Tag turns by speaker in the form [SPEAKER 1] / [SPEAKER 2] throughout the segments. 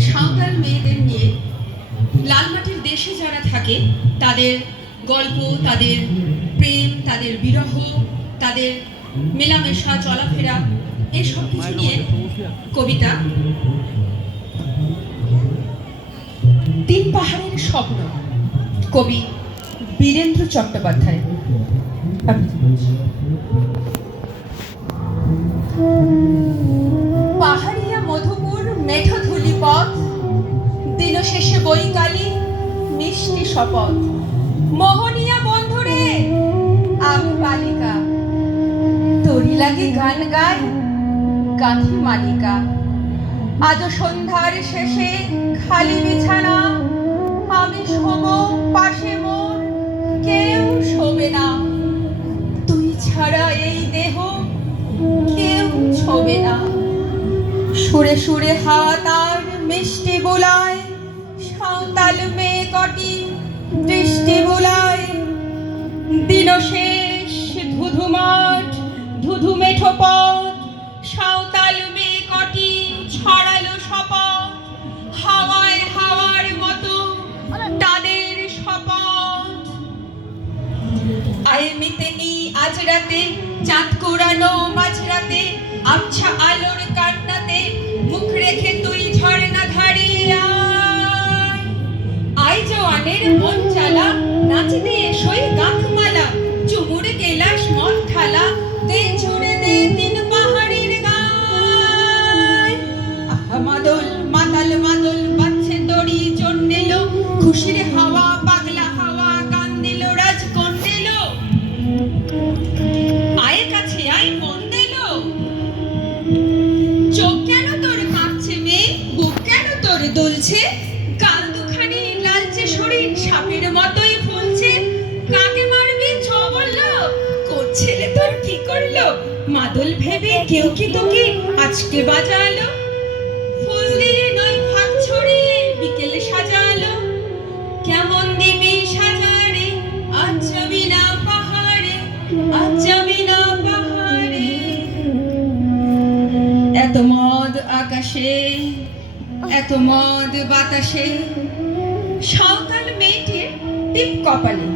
[SPEAKER 1] সাঁওতাল মেয়েদের নিয়ে লালমাটির দেশে যারা থাকে, তাদের গল্প, তাদের প্রেম, তাদের বিরহ, তাদের মেলামেশা, চলাফেরা, এসব কিছু নিয়ে কবিতা তিন পাহাড়ের স্বপ্ন। কবি বীরেন্দ্র চট্টোপাধ্যায়। পাহাড়িয়া বৈকালী মিষ্টি শপথ। মোহনিয়া বন্ধুরে, আমি বালিকা। তোরি লাগে গান গায় গাঁথি মালিকা। আজ সন্ধ্যার শেষে খালি বিছানা, আমি শোব, পাশে মোর কেউ শোবে না। তুই ছাড়া এই দেহ কেউ ছবে না। সুরে সুরে হাওয়া তার মিষ্টি বোলায় কটি দৃষ্টি বোলায়। দিন শেষ ধুধু মাঠ ধুধু মেঠো পথ, সাঁওতাল মেয়ে কটি ছড়ালো শপথ। হাওয়ায় হাওয়ার মতো তাদের শপথ। আয় মিতেনি আজ রাতে, চাঁদ কোরানো মাঝরাতে, আবছা আলোর জওয়ানের মন চালা নাচ দিয়ে সই গাঁথমালা, চুমুর গেলাস মন ঠালা দে ছুড়ে দে তিন পাহাড়ের গায় মাদল, মাতাল মাদল বাচ্ছে দড়ি চন্ডেল খুশির হাওয়া, পাগলা হাওয়া কান দিল রাজ কন্ডেল আয় কাছে আয় মন দিল। চোখ কেন তোর কাঁপছে মেয়ে? বুক কেন তোর দুলছে? শরীর সাপের মতোই ফুলছে। কাকে মারবি? ছ বলল করছেলে তোর কি করল? মাদল ভেবে কেউ কি তোকে আজকে বাজালো? ফুল দিয়ে নয় ভাত বিকেলে সাজালো। কেমন দিবি সাজারে? আজ যাবি না পাহাড়ে, আজ না পাহাড়ে। এত মদ আকাশে, এত মদ বাতাসে সাঁওতাল মেয়েটির টিপ কপালে।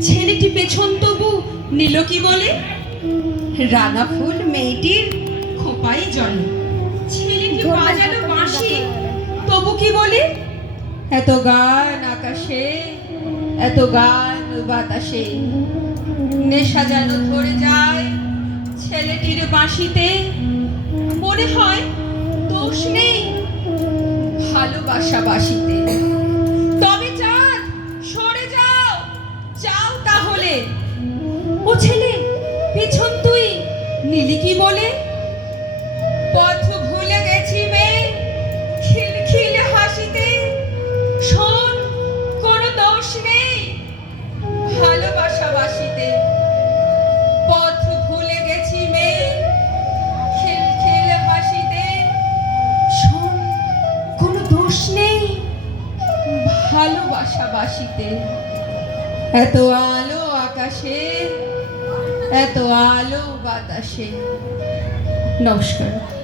[SPEAKER 1] ছেলেটি পেছন তবু নিল কি বলে? রাঙা ফুল মেয়েটির খোপাই জলে। ছেলেটি বাজালো বাঁশি। তবু কি বলে? এত গান আকাশে এত গান বাতাসে। নেশা যেন ধরে যায় ছেলেটির বাঁশিতে। মনে হয় দোষ নেই ভালোবাসা বাসিতে বাসিতে এত আলো আকাশে এত আলো বাতাসে। নমস্কার।